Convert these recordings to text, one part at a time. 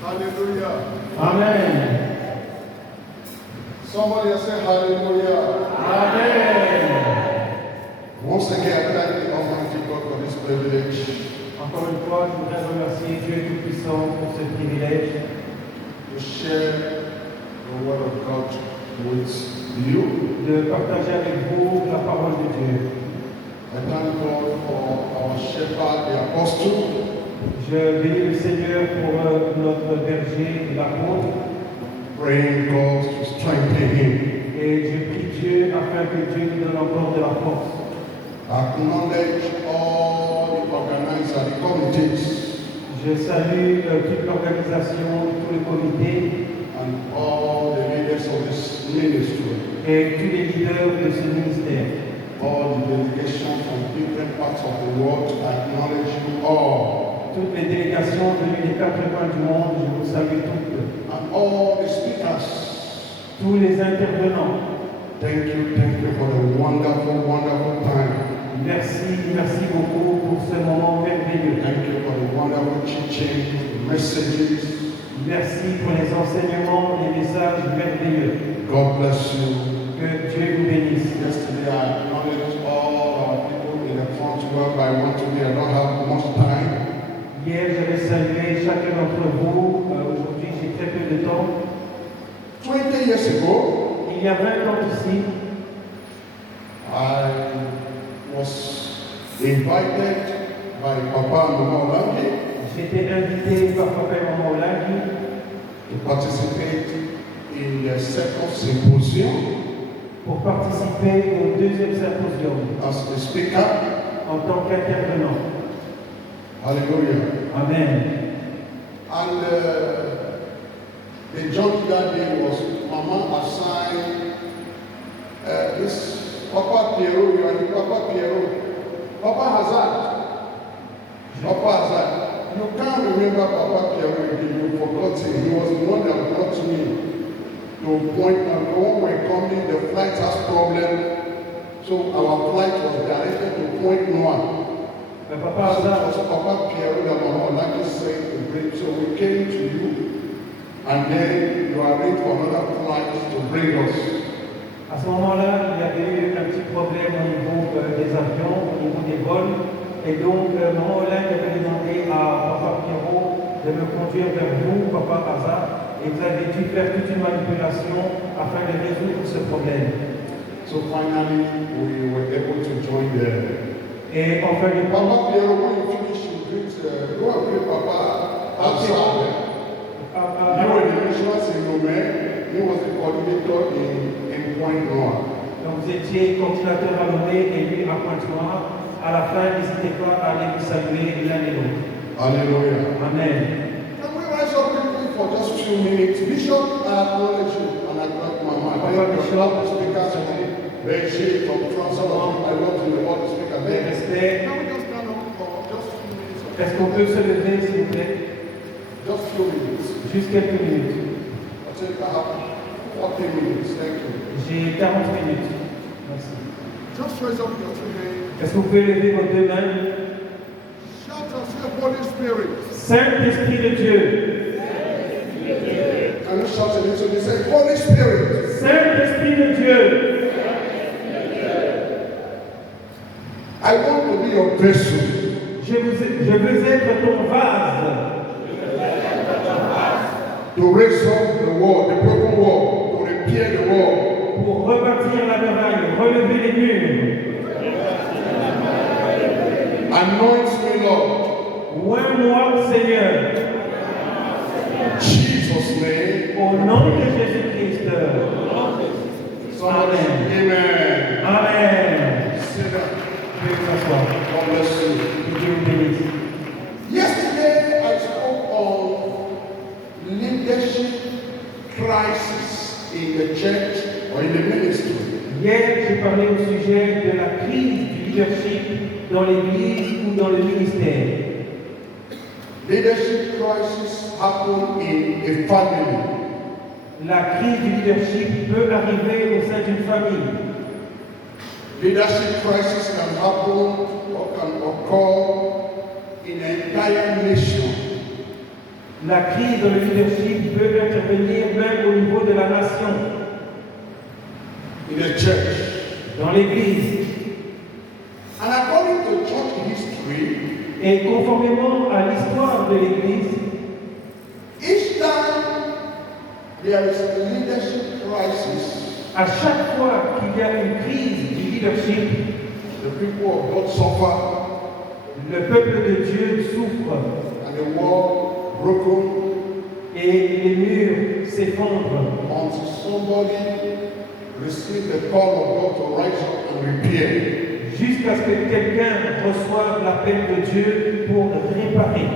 Hallelujah. Amen. Somebody say hallelujah. Amen. Once again, I thank the Almighty God for this privilege Encore une fois, je voudrais remercier Dieu Tout-Puissant pour ce privilège to share the word of God with you. de partager avec vous la parole de Dieu. I thank God for our shepherd, the apostle. Je bénis le Seigneur pour notre berger, l'apôtre, Praying God to strengthen him. et je prie Dieu afin que Dieu lui donne encore de la force. Acknowledge all the organizers, the committees, Je salue toute l'organisation, tout le comité and all the leaders of this ministry, et tous les leaders de ce ministère. all the delegations from different parts of the world. I acknowledge you all. Toutes les délégations venues des quatre coins du monde, je vous salue toutes. And all the speakers, Tous les intervenants, thank you for the wonderful, wonderful time. merci beaucoup pour ce moment merveilleux. Thank you for the wonderful teaching, messages. Merci pour les enseignements, les messages merveilleux. God bless you. Que Dieu vous bénisse. Yesterday I acknowledged all our people in the front row, but I want to be, I don't have much time. Hier, j'avais salué chacun d'entre vous. Aujourd'hui, j'ai très peu de temps. 20 years ago, Il y a 20 ans ici, I was invited by Papa and Mama Olangi j'étais invité par Papa et Maman Olagi to participate in the second symposium pour participer au deuxième symposium as a speaker. en tant qu'intervenant. Hallelujah. Amen. And the journey that day was Mama assigned this Papa Pierrot, you are the Papa Pierrot, Papa Hazard. Papa Hazard. You can't remember Papa Pierrot again, you forgot him. He was the one that brought me to point out when we're coming, the flight has problem. So our flight was directed to Point Noir. Papa Hazard, So Papa Pierrot and Mama Olaki said to bring, so we came to you, and then you arranged for another flight to bring us. à ce moment-là, il y avait eu un petit problème au niveau des avions, au niveau des vols. Et donc, Maman Olagi avait demandé à Papa Pierrot de me conduire vers vous, Papa Hazard. Et vous avez dû faire toute une manipulation afin de résoudre ce problème. So finally, we were able to join them. Et enfin, le Papa Pierrot, when you finish, you greet, go and greet Papa Hazard. You were the missionaries in Rome. He was the coordinator in Point Noir. Donc vous étiez coordinateur à Lomé et lui à Pointe-Noire. À la fin, n'hésitez pas à aller vous saluer l'un et l'autre. Hallelujah. Amen. Can we rise up quickly for just a few minutes? Bishop, I acknowledge you and I thank Mama. I thank you, all the speakers today. Reggie from Transform, I love you, all the speakers. Respect. Can we just stand up for just a few minutes? Est-ce qu'on peut se lever, s'il vous plaît? Just a few minutes. Juste quelques minutes. I think I have 40 minutes. Thank you. J'ai 40 minutes. Merci. Just raise up your two hands. Est-ce que vous pouvez lever vos deux mains? Shout and say, Holy Spirit. Saint-Esprit de Dieu. Can you shout it into me? Say, Holy Spirit. Saint-Esprit de Dieu. I want to be your vessel. Je veux être ton vase To raise up the wall, the broken wall, to repair the wall. pour rebâtir la muraille, relever les murs. Anoint me, Lord. Oins-moi, Seigneur, In Jesus' name. au nom de Jésus-Christ. Somebody say, Amen. Amen. Sit down. Veuillez vous asseoir. God bless you. Que Dieu vous bénisse. Yesterday I spoke on leadership crisis in the church or in the ministry. Hier, j'ai parlé au sujet de la crise du leadership dans l'Église ou dans le ministère. Leadership crisis happen in a family. La crise du leadership peut arriver au sein d'une famille. Leadership crisis can happen or can occur in an entire nation. La crise dans le leadership peut intervenir même au niveau de la nation, In the church. dans l'Église. And according to church history, Et conformément à l'histoire de l'Église, each time there is a leadership crisis, à chaque fois qu'il y a une crise du leadership, the people of God suffer le peuple de Dieu souffre and the wall broken et les murs s'effondrent until somebody receives the call of God to rise up and repair. jusqu'à ce que quelqu'un reçoive l'appel de Dieu pour réparer.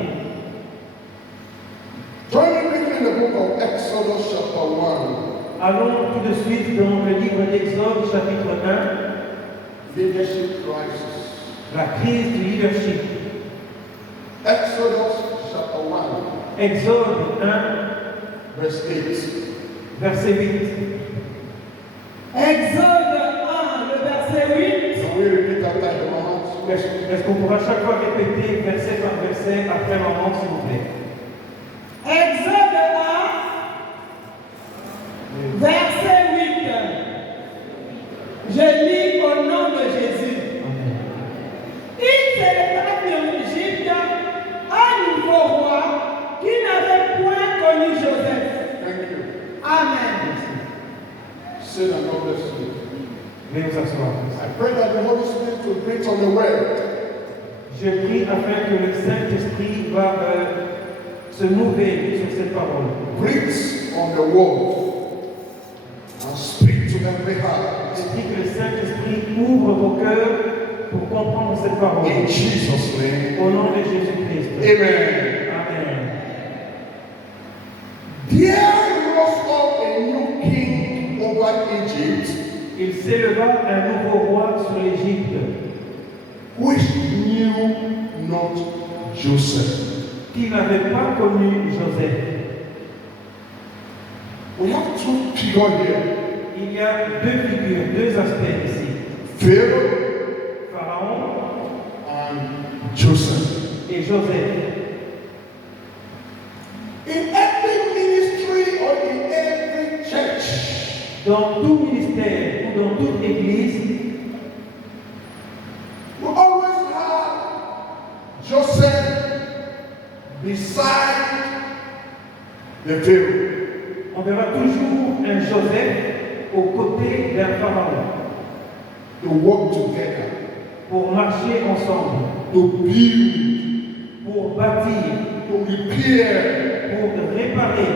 Join me quickly in the book of Exodus chapter 1. Allons tout de suite dans le livre d'Exode, chapitre 1, Leadership crisis. la crise du leadership. Exodus chapter 1, Exode 1, verse 8. verset 8. Exode 1, le verset 8. Can we repeat after the moment? Est-ce qu'on pourra chaque fois répéter verset par verset après maman, s'il vous plaît? Exode 1, verset 8. Je lis au nom de Jésus. Il s'éleva en Égypte un nouveau roi qui n'avait point connu Joseph. Thank you. Amen. Sit and God bless you. Veuillez vous asseoir. I pray that the Holy Spirit will breathe on the word. Je prie afin que le Saint-Esprit va se mouver sur cette parole. Breathe on the word and speak to every heart. Je prie que le Saint-Esprit ouvre vos cœurs pour comprendre cette parole. In Jesus' name. Au nom de Jésus-Christ. Amen. Amen. There rose up a new king over Egypt, Il s'éleva un nouveau roi sur l'Égypte which knew not Joseph. qui n'avait pas connu Joseph. We have two figures here. Il y a deux figures, deux aspects ici. Pharaoh Pharaon and Joseph. et Joseph. In every ministry or in every church, Dans tout ministère ou dans toute église, we always have Joseph beside the Pharaoh. on verra toujours un Joseph aux côtés d'un Pharaon To work together, pour marcher ensemble, to build, pour bâtir, to repair. pour réparer.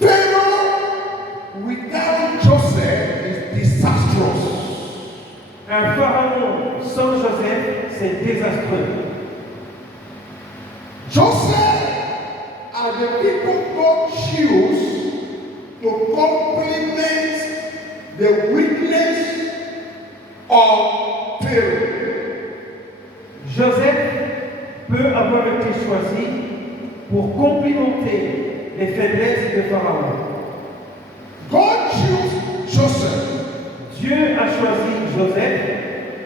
Pharaoh without Joseph is disastrous. Un Pharaon sans Joseph, c'est désastreux. Joseph and the people God choose to complement the weakness of Pharaoh. Joseph peut avoir été choisi pour complimenter les faiblesses de Pharaon. God chose Joseph Dieu a choisi Joseph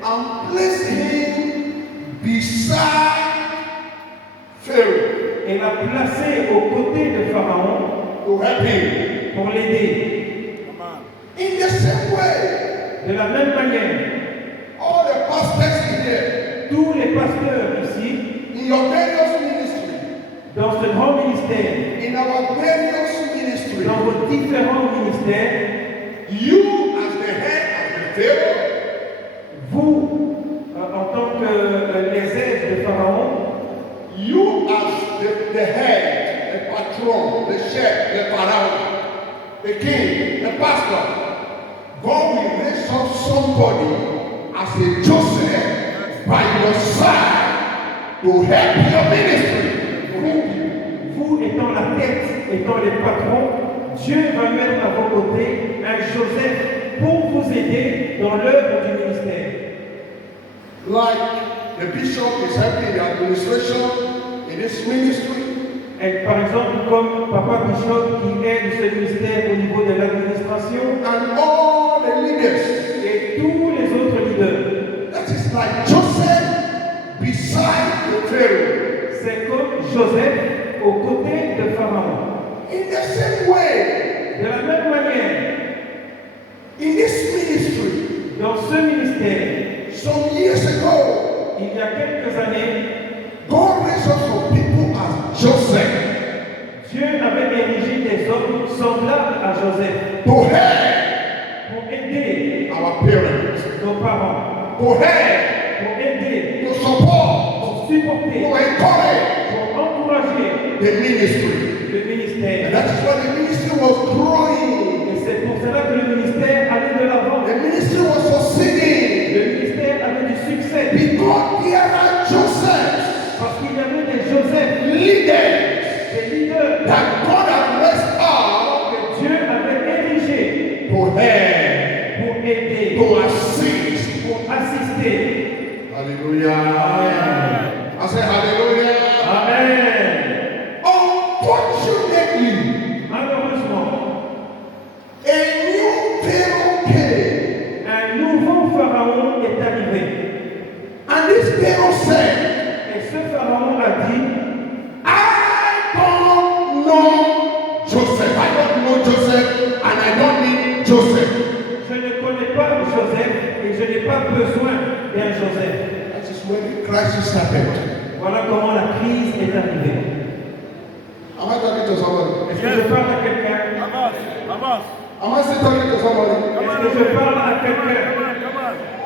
and placed him beside Pharaoh et l'a placé aux côtés de Pharaon to help him. pour l'aider. In the same way, De la même manière, all the pastors here, tous les pasteurs ici, in your various ministry, dans ce grand ministère, in our various ministry, dans vos différents ministères, you as the head of the Pharaoh, vous, en tant que les aides de Pharaon, you as the head, the patron, the chef, the pharaoh, the king, the pastor, God will raise up somebody as a Joseph by your side to help your ministry. vous étant la tête, étant les patrons, Dieu va mettre à vos côtés un Joseph pour vous aider dans l'œuvre du ministère. Like the bishop is helping the administration in this ministry, Et par exemple, comme Papa Bishop qui aide ce ministère au niveau de l'administration and all the leaders. et tous les autres leaders. That is like Joseph beside the Pharaoh. C'est comme Joseph aux côtés de Pharaon. In the same way, De la même manière, in this ministry, dans ce ministère, some years ago, il y a quelques années, God raised up some people as Joseph Dieu avait érigé des hommes semblables à Joseph to help pour aider our parents, nos parents, to help, pour aider, to support, pour supporter, to encourage pour encourager the ministry. le And ministère. that is why the ministry was growing. Et c'est pour cela que le ministère allait de l'avant. The ministry was succeeding Le ministère avait du succès because there are Josephs, parce qu'il y avait des Joseph, leaders des leaders that God had raised up que Dieu avait érigés to help, pour aider, to assist. pour assister. Hallelujah. Amen. I say hallelujah. Amen. Unfortunately, Malheureusement, a new Pharaoh came. un nouveau pharaon est arrivé. And this Pharaoh said, Et ce pharaon a dit, I don't know Joseph. I don't know Joseph and I don't need Joseph. je ne connais pas Joseph et je n'ai pas besoin d'un Joseph. That is when the crisis happened. Voilà comment la crise est arrivée. Am I talking to somebody? Est-ce que je parle à quelqu'un? Am I still talking to somebody? Est-ce que je parle à quelqu'un?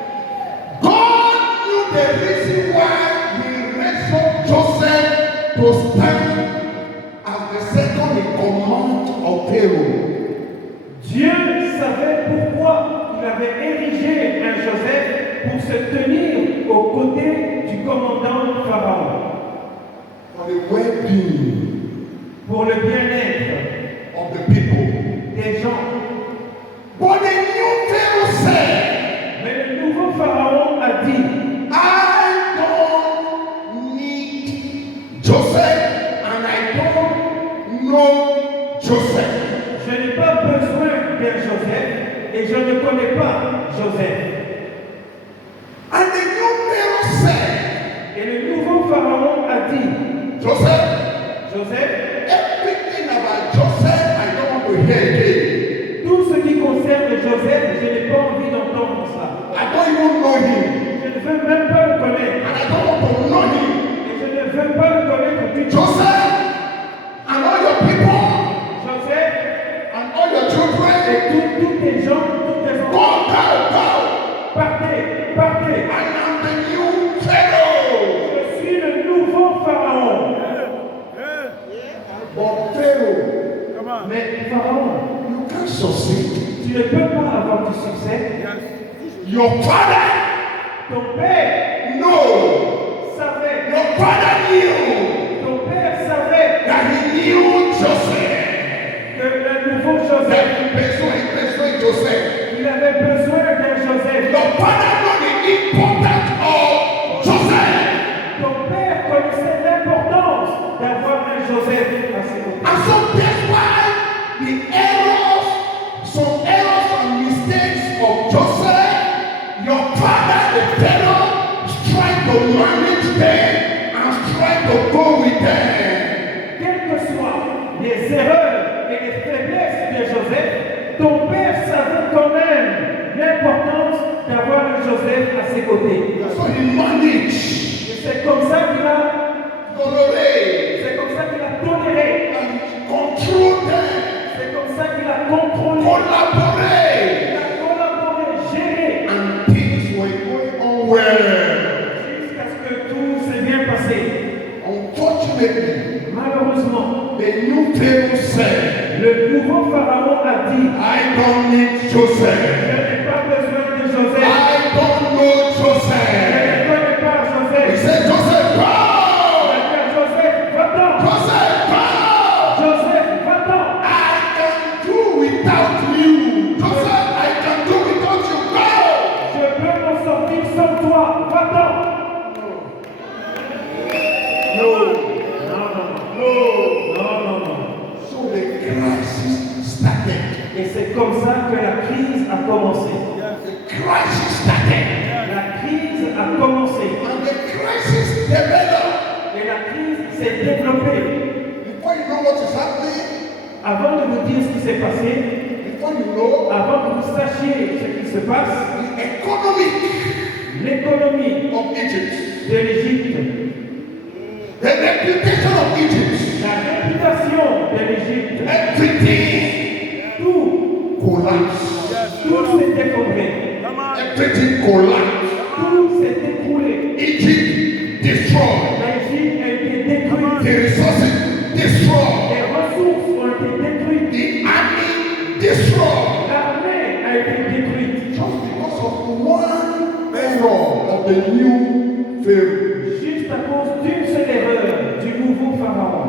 God knew the reason why he raised up Joseph to stand as the second in command of Pharaoh. Dieu savait pourquoi il avait érigé un Joseph pour se tenir aux côtés du commandant Pharaon, For the well-being pour le bien-être of the people. des gens. But the new Pharaoh said, Mais le nouveau Pharaon a dit, I don't need Joseph and I don't know Joseph. je n'ai pas besoin d'un Joseph et je ne connais pas Joseph. And the new Pharaoh said, Et le nouveau Pharaon a dit, Joseph, Joseph, everything about Joseph I don't want to hear again. tout ce qui concerne Joseph, je n'ai pas envie d'entendre ça. I don't even know him. Je ne veux même pas le connaître. And I don't want to know him. Et je ne veux pas le connaître du tout. Joseph and all your people Joseph and all your children, et tous les gens, toutes les go, enfants, go. partez, partez. I am the new Pharaoh. Je suis le nouveau Pharaon. But Pharaoh, Mais Pharaon, you can't succeed. tu ne peux pas avoir du succès. Your father, Ton père no. savait, Your father knew ton père savait that he knew Joseph. que le nouveau Joseph, That Joseph. il avait besoin d'un Joseph. Your father know the importance of Joseph. Ton père connaissait l'importance d'avoir un Joseph à ses côtés. And so that's why the some errors and mistakes of Joseph, your father, the Pharaoh, is trying to manage them and trying to go with them. Quelles que soient les erreurs et les faiblesses de Joseph, ton père savait quand même l'importance d'avoir un Joseph à ses côtés. So he managed, Et c'est comme ça qu'il a, tolerated, c'est comme ça qu'il a toléré, and controlled them, c'est comme ça qu'il a contrôlé, collaborated, il a collaboré, géré, and things were going on well. jusqu'à ce que tout s'est bien passé. Unfortunately, Malheureusement, the new Pharaoh said, le nouveau Pharaon a dit, I don't need je Joseph. n'ai pas besoin de Joseph, I don't know je Joseph. ne connais pas He Joseph. said, Joseph, go! Joseph, va-t'en! Joseph, go! Joseph, va-t'en! I can do without you. crisis started. La crise a commencé. And the crisis developed. Et la crise s'est développée. Before you know what is happening, Avant de vous dire ce qui s'est passé, before you know, avant que vous sachiez ce qui se passe, the economy l'économie of Egypt, de l'Égypte, the reputation of Egypt, la réputation de l'Égypte, everything tout collapsed. s'est effondré, Everything collapsed. tout s'est écroulé. Egypt destroyed. L'Égypte a été détruite, The resources destroyed. les ressources ont été détruites, The army destroyed. l'armée a été détruite. Just because of one error of the new Pharaoh. Juste à cause d'une seule erreur du nouveau pharaon.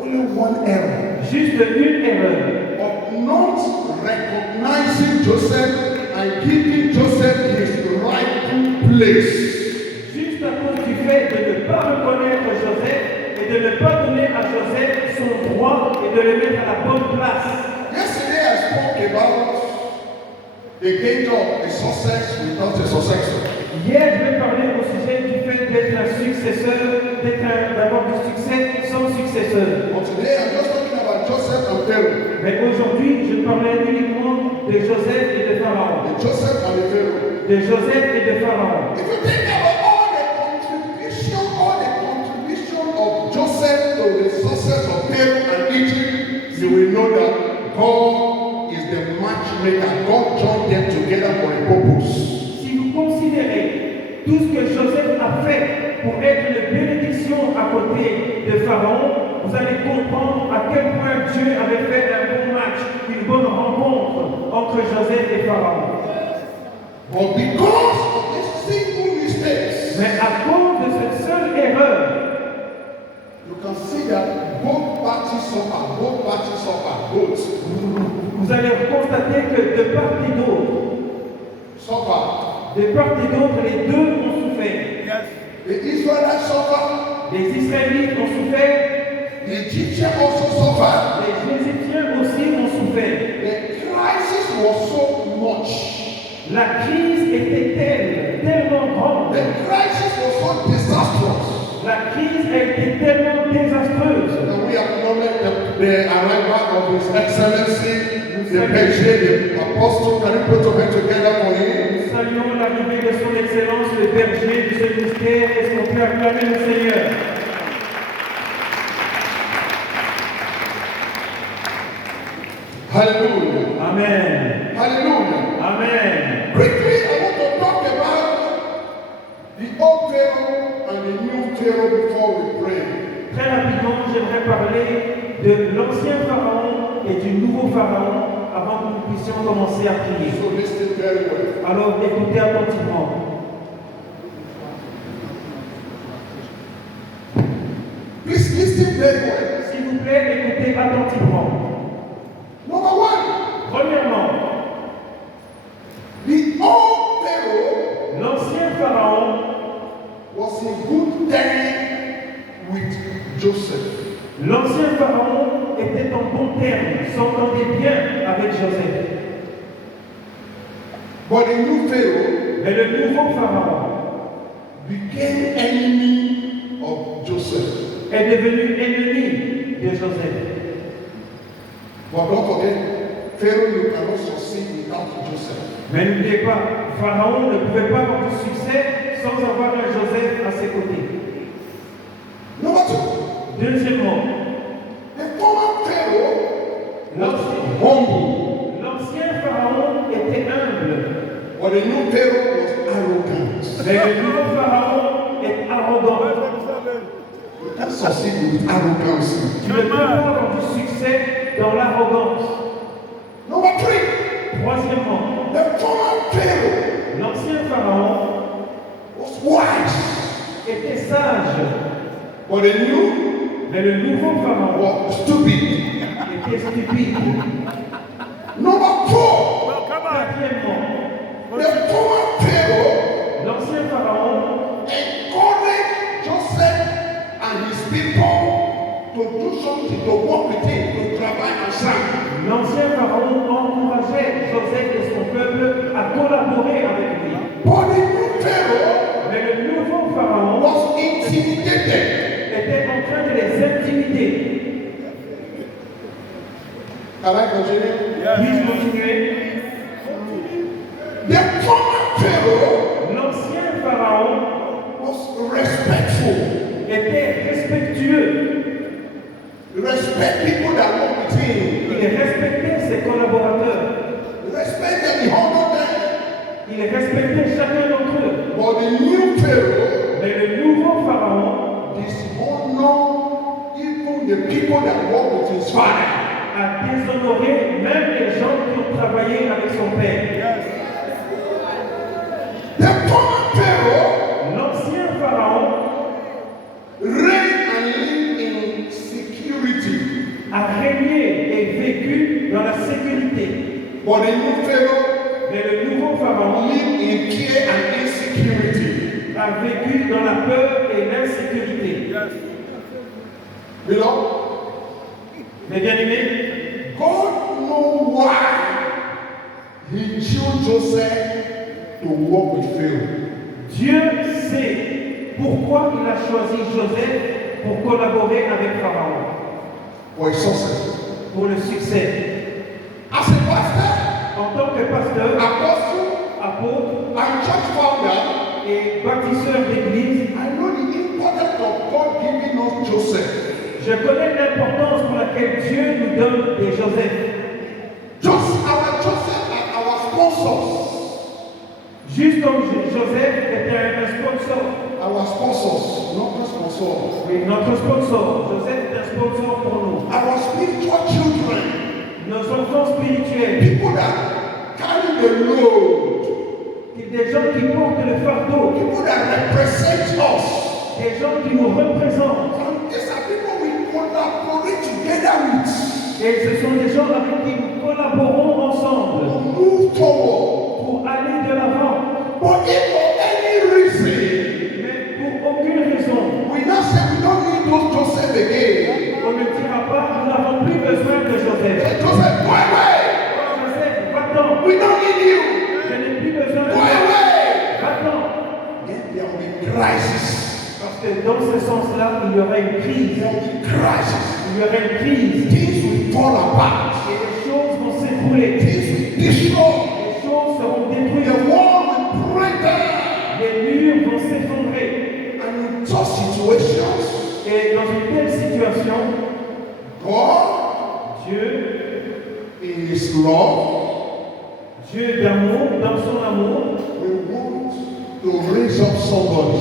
Only one error Juste une erreur. of not recognizing Joseph and giving Joseph his rightful place. Juste à cause du fait de ne pas reconnaître Joseph et de ne pas donner à Joseph son droit et de le mettre à la bonne place. Yesterday I spoke about the danger of a success without a successor. Hier, je vais parler au sujet du fait d'être un successeur, d'avoir du succès sans successeur. But today I'm just talking about Joseph and Pharaoh. Mais aujourd'hui, je parlais uniquement de Joseph et de Pharaon. The Joseph and the Pharaoh. De Joseph et de Pharaon. If you think about all the contribution of Joseph to the success of Pharaoh and Egypt, you will know that God is the matchmaker. God joined them together for a purpose. Si vous considérez tout ce que Joseph a fait pour être une bénédiction à côté de Pharaon, vous allez comprendre à quel point Dieu avait fait un bon match, une bonne rencontre entre Joseph et Pharaon. But because of this single mistake, Mais à cause de cette seule erreur, you can see that both parties suffer. Both parties suffer. Both vous allez constater que de part et d'autre, suffer. de part et d'autre, les deux ont souffert. The Israelites suffer. Les Israélites ont souffert, The Egyptians also suffer. les Égyptiens aussi ont souffert. The crisis was so much. La crise était tellement grande. The crisis was so disastrous. La crise a été tellement désastreuse. And we acknowledge the arrival of His Excellency, the Berger, the Apostle. Can you put your hands together for him? Nous saluons l'arrivée de son Excellence, le berger de ce mystère. Est-ce qu'on peut acclamer le Seigneur? Hallelujah. Amen. Hallelujah. Amen. Quickly, I want to talk about the old Pharaoh and the new Pharaoh before we pray. Très rapidement, j'aimerais parler de l'ancien pharaon et du nouveau pharaon avant que nous puissions commencer à prier. So listen very well. Alors écoutez attentivement. Please listen very well. S'il vous plaît, écoutez attentivement. Number one, Premièrement, the old Pharaoh l'ancien pharaon was in good terms with Joseph. L'ancien pharaon était en bon terme, s'entendait bien avec Joseph. But the new Pharaoh Mais le nouveau pharaon became enemy of Joseph. est devenu ennemi de Joseph. But don't forget, Pharaoh, you cannot succeed without Joseph. Mais n'oubliez pas, Pharaon ne pouvait pas avoir de succès sans avoir un Joseph à ses côtés. Number two, Deuxièmement, the former Pharaoh was humble, l'ancien pharaon était humble, but the new Pharaoh was arrogant. mais le nouveau pharaon est arrogant. You can't succeed with arrogance. Tu ne peux pas avoir du succès dans l'arrogance. Number three, Troisièmement, the former Pharaoh l'ancien pharaon was wise, était sage, but the new mais le nouveau pharaon was stupid. était stupide. Number four, Quatrièmement, the former Pharaoh l'ancien pharaon encouraged Joseph and his people to do something, to work with him, to travail ensemble. L'ancien pharaon encourageait Joseph et son peuple à collaborer Can I continue? Puis-je continuer? The former Pharaoh L'ancien pharaon was respectful. était respectueux. Respect people that work with him. Il respectait ses collaborateurs. Respect them, he honored them. Il respectait chacun d'entre eux. But the new Pharaoh Mais le nouveau pharaon dishonor even the people that work with his father. a déshonoré même les gens qui ont travaillé avec son père. The former Pharaoh L'ancien pharaon reigned and lived in security. a régné et vécu dans la sécurité. But the new Pharaoh Mais le nouveau pharaon lived in fear and insecurity. a vécu dans la peur et l'insécurité. Beloved, Mes bien-aimés, God knows why he chose Joseph to work with Pharaoh. Dieu sait pourquoi il a choisi Joseph pour collaborer avec Pharaon, For his success. pour le succès. As a pastor, En tant que pasteur, apostle, apôtre and church founder, et bâtisseur d'église, I know the importance of God giving us Joseph. je connais l'importance pour laquelle Dieu nous donne des Joseph. Our Joseph are our sponsors. Juste comme Joseph était un sponsor. Our sponsors, not the sponsors. Oui, notre sponsor, Joseph est un sponsor pour nous. Our spiritual children, Nos enfants spirituels, people that carry the load, des gens qui portent le fardeau, people that represent us. des gens qui nous représentent. And these are people we collaborate together with Et ce sont des gens avec qui nous collaborons ensemble to move forward. pour aller de l'avant. But if for any reason Mais pour aucune raison, we now say we don't need those Joseph again, on ne dira pas, nous n'avons plus besoin de Joseph. say Joseph, go away. Oh, Joseph, va-t'en. We don't need you. Je n'ai plus besoin de Go toi. away. Va-t'en. Then there will be crisis. Parce que dans ce sens-là, il y aurait une crise. There will be crisis. Il y aurait une crise. Things will fall apart. Et les choses vont s'écrouler. Things will destroy. Les choses seront détruites. The wall will break down. Les murs vont s'effondrer. And in such situations, Et dans une telle situation, God, Dieu, in His love, Dieu d'amour, dans son amour, will want to raise up somebody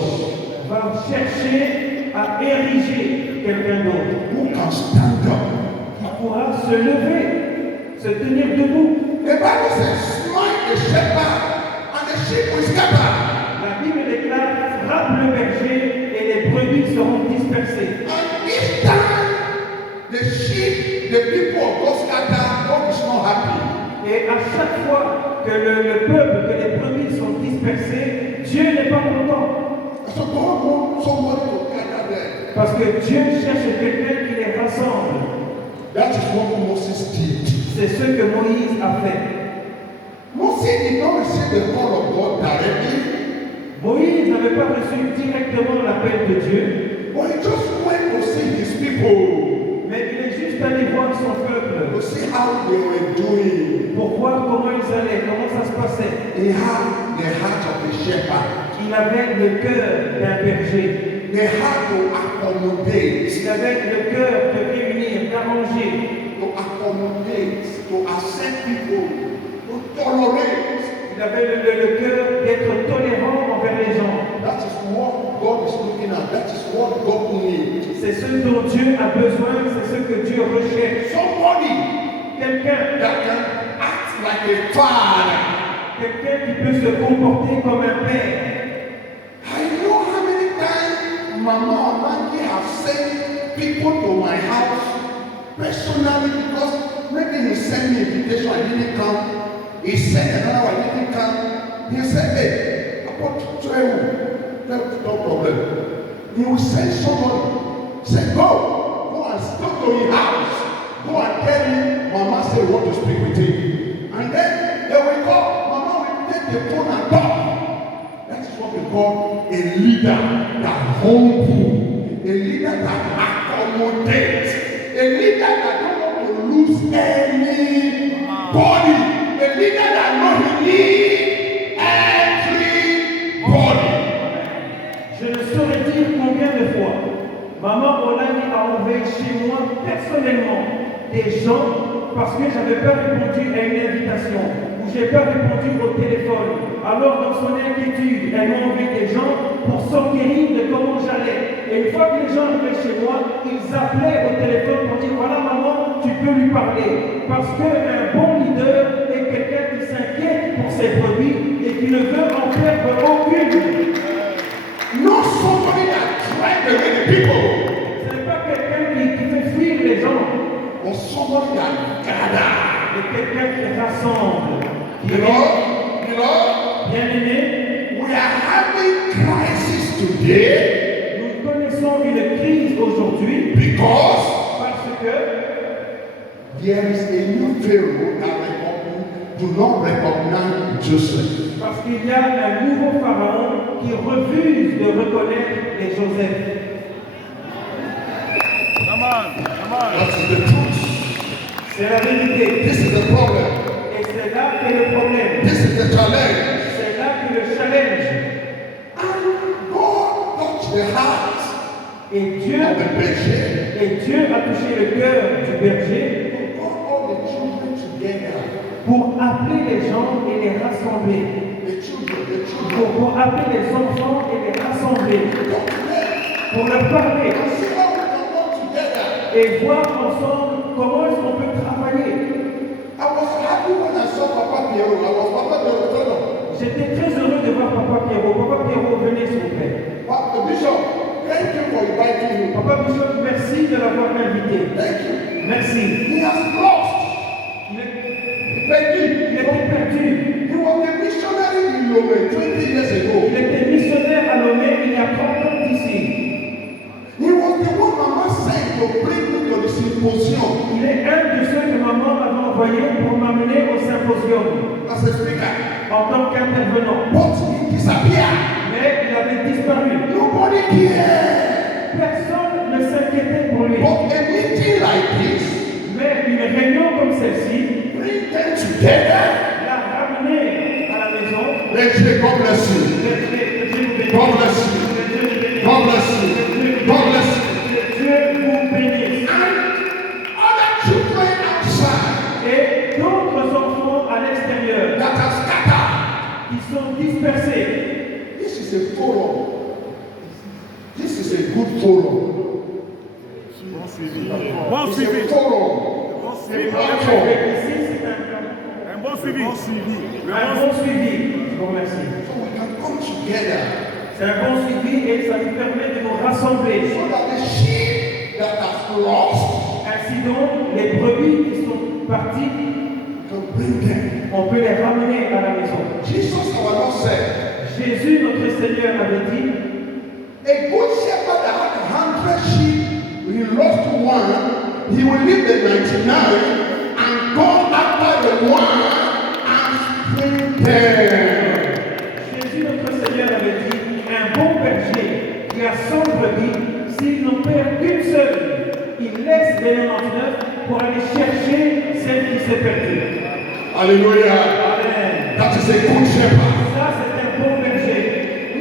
va chercher à ériger quelqu'un d'autre who can stand up. qui pourra se lever, se tenir debout. The Bible says, smite the shepherd, and the sheep will scatter. La Bible déclare, frappe le berger et les brebis seront dispersées. And each time the sheep, the people of God scatter, God is not happy. Et à chaque fois que le peuple, que les brebis sont dispersées, Dieu n'est pas content. So God wants somebody to gather them. Parce que Dieu cherche quelqu'un qui les rassemble. That is what Moses did. C'est ce que Moïse a fait. Moses did not receive the call of God directly, Moïse n'avait pas reçu directement l'appel de Dieu, but he just went to see his people, mais il est juste allé voir son to peuple see how they were doing. pour voir comment ils allaient, comment ça se passait. He had the heart of a shepherd. Il avait le cœur d'un berger. They had to accommodate, Il avait le cœur de réunir, d'arranger. to accommodate, to accept people, to tolerate. Il avait le cœur d'être tolérant envers les gens. That is what God is looking at. That is what God needs. C'est ce dont Dieu a besoin, c'est ce que Dieu recherche. Somebody Quelqu'un that can act like a father. qui peut se comporter comme un père. I know how many times Mama or Maggie have sent people to my house personally because maybe he sent me invitation, I didn't come. He sent another one, I didn't come. He said, hey, I want to tell you, that's no problem. He will send somebody, say, go and to his house. Go and tell him, Mama said, want to speak with him. And then they will call, Mama will take the phone and talk. That is what we call a leader that humble, a leader that accommodates, a leader that don't want to lose anybody. A leader that knows he needs everybody. Je ne saurais dire combien de fois Maman Olani a envoyé chez moi personnellement des gens parce que je n'avais pas répondu à une invitation ou je n'ai pas répondu au téléphone. Alors dans son inquiétude, elle m'a envoyé des gens pour s'enquérir de comment j'allais. Et une fois que les gens arrivaient chez moi, ils appelaient au téléphone pour dire voilà maman, tu peux lui parler. Parce qu'un bon leader est quelqu'un qui s'inquiète pour ses produits et qui ne veut en perdre aucune. Not somebody that drives away the people, Ce n'est pas quelqu'un qui fait fuir les gens, but somebody that gathers. mais quelqu'un qui rassemble. You know, Bien aimé, we are having crisis today nous connaissons une crise aujourd'hui because parce que there is a new Pharaoh that do not recognize Joseph. Parce qu'il y a un nouveau pharaon qui refuse de reconnaître les Joseph. That is the truth. C'est la vérité. This is the problem. Et c'est là qu'est le problème. This is the challenge. C'est là que le challenge. And God touched the heart Et Dieu of the berger. a touché le cœur du berger To call all the children together. pour appeler les gens et les rassembler. The children. Pour appeler les enfants et les rassembler. Pour leur parler. And see how we can work together. Et voir ensemble comment est-ce qu'on peut travailler. I was happy when I saw Papa Pierrot. Papa Pierrot, tell them. J'étais très heureux de voir Papa Pierrot. Papa Pierrot, venez s'il vous plaît. The Bishop, thank you for inviting me. Papa Bishop, merci de l'avoir invité. Thank you. Merci. He has lost. Il Perdu. était perdu. He was a missionary in Lomé 20 years ago. Il était missionnaire à Lomé il y a 30 ans d'ici. He was the one Mama sent to bring me to the symposium Il est un de ceux que maman m'avait envoyé pour m'amener au symposium as a speaker. en tant qu'intervenant. But he disappeared. Mais il avait disparu. Nobody cared. Personne ne s'inquiétait pour lui. But a meeting like this, Mais une réunion comme celle-ci bring them together. l'a ramené à la maison. Let's say God bless you. God bless you. God bless you. God bless you. Dieu vous bénisse. And other children outside Et d'autres enfants à l'extérieur that are scattered. qui sont dispersés. This is a forum. This is a good forum. Bon It's suivi. a forum. Ici, c'est Un bon suivi. un bon suivi. Je vous remercie. So we can come together C'est un bon suivi et ça nous permet de nous rassembler. so that the sheep that have lost Ainsi donc, les brebis qui sont partis, can bring them. on peut les ramener à la maison. Jesus our Lord said, Jésus, notre Seigneur, avait dit, a good shepherd that had 100 sheep, he lost one, he will leave the 99 and go after the one and bring them. Jésus, notre Seigneur, avait dit, un bon berger qui a 100 brebis, s'il n'en perd qu'une seule, il laisse les 99 pour aller chercher celle qui s'est perdue. Hallelujah. Amen. That is a good shepherd. Ça, c'est un bon berger.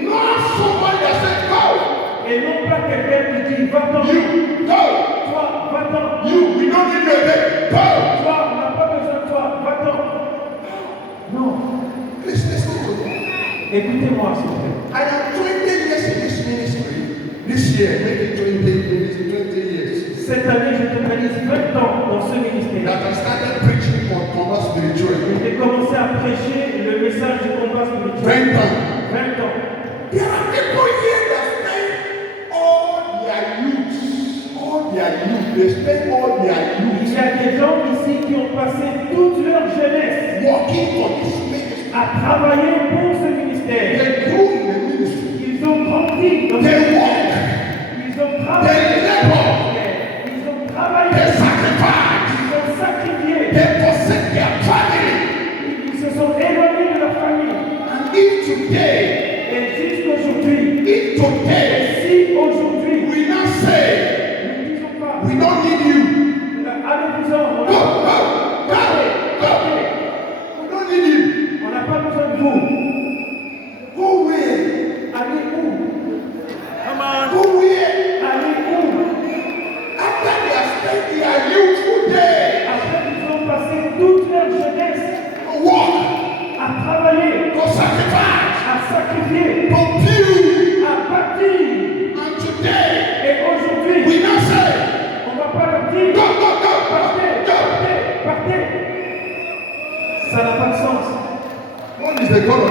Not somebody that said, go, Et non pas quelqu'un qui dit, va-t'en. you, go, Toi, va-t'en. you, we don't need you again, go. Toi, on n'a pas besoin de toi, va-t'en. Non. Please listen to me. Écoutez-moi, s'il vous plaît. I am 20 years in this ministry. This year, maybe 20 years. Cette année, je totalise 20 ans dans ce ministère. That I started preaching on combat spiritual. J'ai commencé à prêcher le message du combat spirituel. 20 ans. 20 ans. There are people here that spend all their youth, they spend all their Il youth y a des gens ici qui ont passé toute leur jeunesse working for this ministry. à travailler pour ce ministère. They grew in the ministry. Ils ont grandi dans ce They ministère. work. Ils ont They travaillé. labor. Ils ont travaillé. They sacrifice. Ils ont sacrifié. They forsake their family. Ils se sont éloignés de leur famille. And if today, Et jusqu'aujourd'hui, si aujourd'hui, we now say, nous ne disons pas, we don't need you. allez-vous-en, Go, go,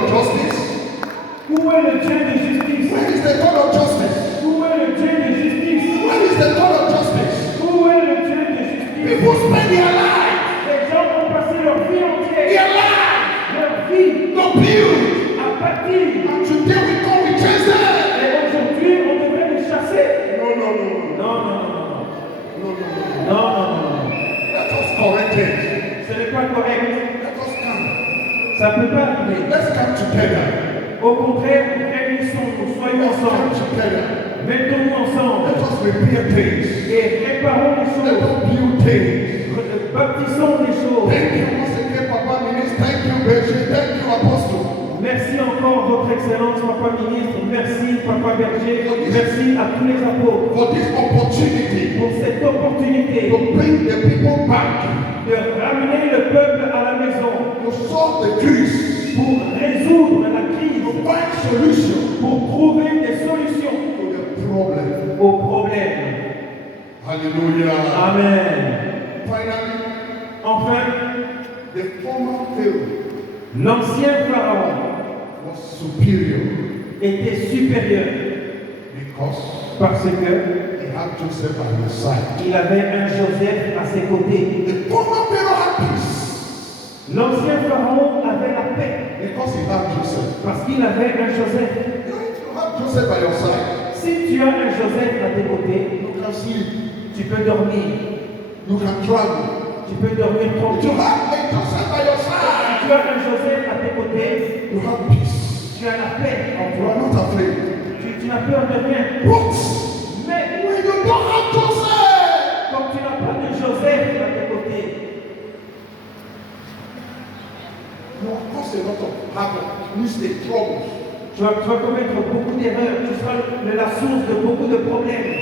of justice? Où est le Dieu de justice? Where is the God of justice? Où est le Dieu de justice? Where is the God of justice? Où est le Dieu de justice? People spend their life, Les gens ont passé leur vie entière, leur vie to build. à bâtir. And today we come, we chase them. Et aujourd'hui, on devrait les chasser. No, no, no, no, Non, non, non, no, no, no. non, non, non, non. Let us correct it. Ce n'est pas correct. Let us come. Ça ne peut pas arriver. Let's come together. Au contraire, réunissons-nous, soyons Let's come ensemble. together. Mettons-nous ensemble Let us repair things. et réparons les Let choses. us build things. Baptisons les choses. Thank you once again, Papa Minister. Thank you, Berger. Thank you, Apostle. Merci encore, Votre Excellence, Papa Ministre. Merci, Papa Berger. Merci à tous les apôtres For this opportunity pour cette opportunité to bring the people back, de ramener le peuple à la maison to solve the crise, pour résoudre la crise, to find solution pour trouver des solutions to the problem. aux problèmes. Hallelujah. Amen. Finally, Enfin, the former Pharaoh l'ancien Pharaon was superior était supérieur because parce que he had Joseph by his side. il avait un Joseph à ses côtés. The former Pharaoh had peace L'ancien Pharaon avait la paix because he had Joseph. parce qu'il avait un Joseph. You know, if you have Joseph by your side, Si tu as un Joseph à tes côtés, you can sleep, tu peux dormir. you can travel. Tu peux dormir If you tranquille. have a Joseph by your Si side, tu as un Joseph à tes côtés, you have peace. tu as la paix en You are toi. not afraid. Tu n'as peur de rien. But Mais when you don't have Joseph, comme tu n'as pas de Joseph à tes côtés, you will cause a lot of havoc, mistakes, troubles. tu vas commettre beaucoup d'erreurs. Tu seras la source de beaucoup de problèmes.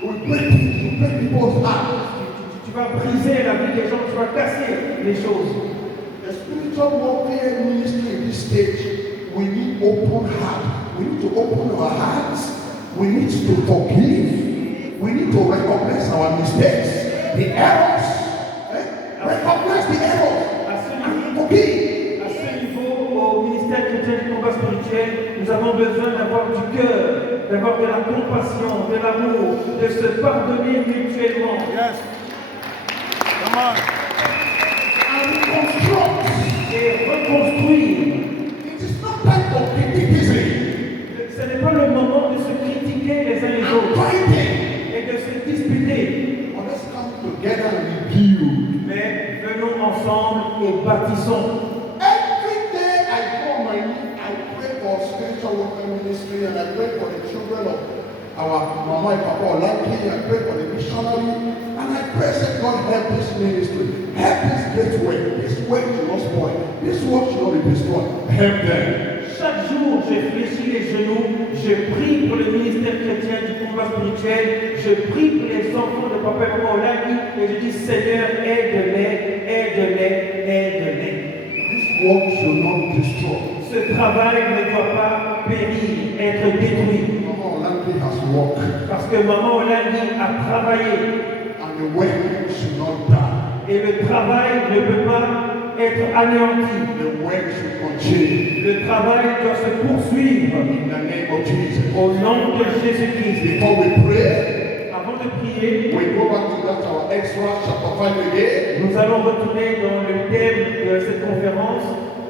You will break things, you break people's hearts. Tu vas briser la vie des gens, tu vas casser les choses. The spiritual warfare ministry in this stage, we need open heart. We need to open our hearts. We need to forgive. We need to recognize our mistakes, the errors. Recognize the errors and forgive. À ce niveau, au ministère chrétien du combat spirituel, nous avons besoin d'avoir du cœur, d'avoir de la compassion, de l'amour, de se pardonner mutuellement. Yes. Come on. And reconstruct. Et reconstruire. It is not time for criticism Ce n'est pas le moment de se critiquer les uns les and autres fighting. et de se disputer. But let's come together and rebuild. Mais venons ensemble et bâtissons. Every day I go on my knee, I pray for spiritual warfare ministry and I pray for the children of our Mama and Papa Olaki. I pray for the missionary and I pray that God help this ministry. Help this great work. This work should not spoil. This work should not be destroyed. Help them. Chaque jour, je fléchis les genoux, je prie pour le ministère chrétien du combat spirituel, je prie pour les enfants de Papa et Maman Olaki et je dis Seigneur, aide-les, aide-les, aide-les. This work should not destroy. Ce travail ne doit pas périr, être détruit. Mama Olaki has worked Parce que Maman Olaki a travaillé and the work should not die. et le travail ne peut pas être anéanti. The work should continue. Le travail doit se poursuivre In the name of Jesus. au nom de Jésus-Christ. Before we pray, Avant de prier, we go back to that our Extra chapter 5 again. nous allons retourner dans le thème de cette conférence,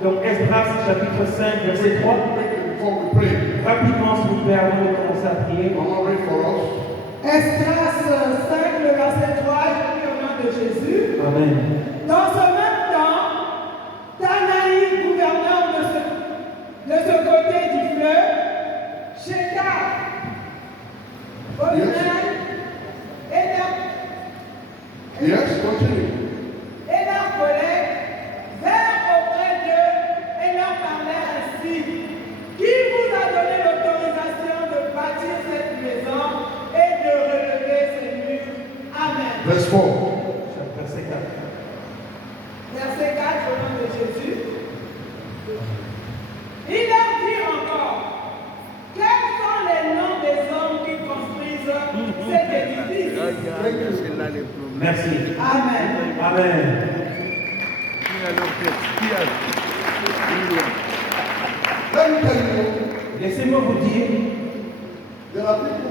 donc Esdras chapitre 5, verset 3. Before we pray, Rapidement, s'il vous plaît, avant de commencer à prier. Mama read for us. Esdras 5, le verset 3, je prie au nom de Jésus. Amen. Dans ce même temps, Danaï, gouverneur de ce côté du fleuve, Shekar, Othniel, Yes, continue. et leurs collègues vinrent auprès d'eux et leur parlèrent ainsi. Qui vous a donné l'autorisation de bâtir cette maison et de relever ces murs? Amen. Verse 4. Verset 4. Verset 4 au nom de Jésus. Il leur dit encore, quels sont les noms des hommes qui construisent cet édifice? C'est là les problèmes. Merci. Amen. Amen. Qui a leur tête? Qui a? tell you, Laissez-moi vous dire, there are people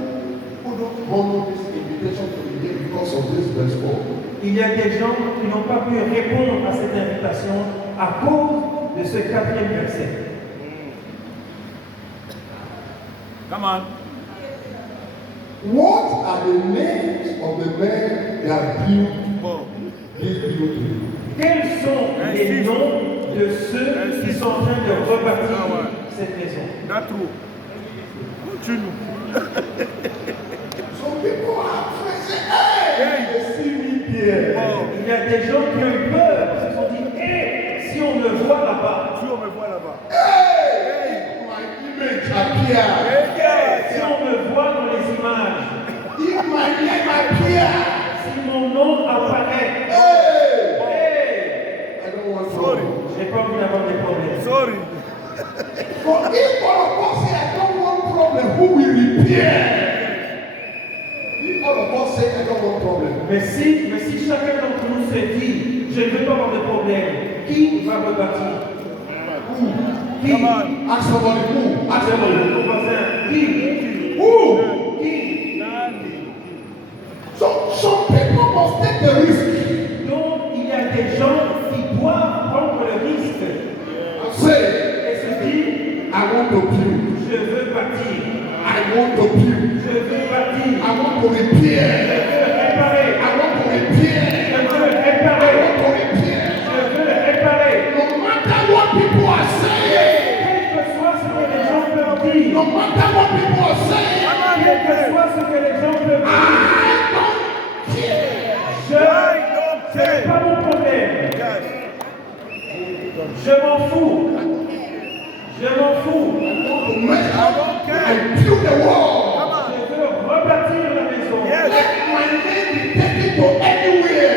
who don't honor this invitation to be here because of this verse 4. il y a des gens qui n'ont pas pu répondre à cette invitation à cause de ce 4e verset. Come on. What are the names of the men that built Bon. this building? Quels sont les noms de ceux qui sont en train de rebâtir cette maison? That's true. Continue. Some people are afraid, say, hey, they see me here. Bon. Il y a des gens qui ont eu peur, ils se sont dit, hé, si on me voit là-bas, Si on me voit là-bas. Hey, my image appear. si on me voit dans les images, If my name appear, si mon nom apparaît, hey, hé, I don't want Sorry. trouble. j'ai pas envie d'avoir des problèmes. Sorry. But if all of us say I don't want problem, who will repair? If all of us say I don't want problem, Mais si chacun d'entre nous se dit, je ne veux pas avoir de problème, qui va rebâtir? Qui? Come on. ask somebody who, ask Demande somebody à ton voisin, qui? who. Qui? So some people must take the risk Donc, il y a des gens qui doivent prendre le risque and say, et se dire, I want to build, je veux bâtir, I want to build, je veux bâtir, I want to je repair, veux réparer, I want to repair, je veux I réparer, want to repair. je veux réparer. No matter what people are saying, Quel que soit ce que les gens peuvent dire, no matter what people are saying, quel que soit ce que les gens peuvent dire, I don't care. je I don't c'est care. pas mon problème. Yes. Je m'en fous. Je m'en fous. To make I don't care. I build the wall. Come on. Je veux rebâtir la maison. Yes. Let my name be taken to anywhere.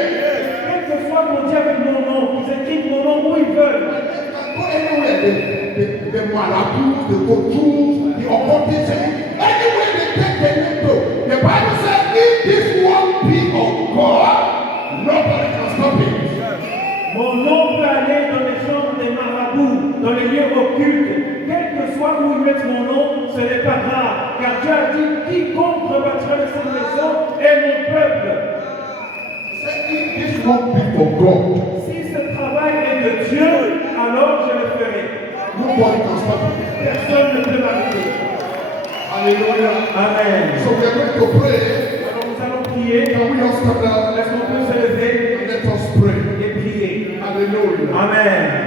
Quel que soit mon Dieu avec mon nom, ils écrivent mon nom où ils veulent. They can go anywhere. The Malabus, the Kotus, the occultism, anywhere they take the name to. The Bible says, if this won't be of God, nobody can stop it. Mon nom peut aller dans les chambres des marabouts, dans les lieux occultes. Quel que soit où ils mettent mon nom, ce n'est pas grave. Car Dieu a dit, quiconque rebâtira cette maison est mon peuple. Say, if this won't be for God, Si ce travail est de Dieu, alors je le ferai. nobody can stop it. Personne ne peut m'arrêter. Hallelujah. Amen. So we are going to pray. Alors nous allons prier. Can we all stand up Est-ce qu'on peut se lever and let us pray? et prier? Hallelujah. Amen.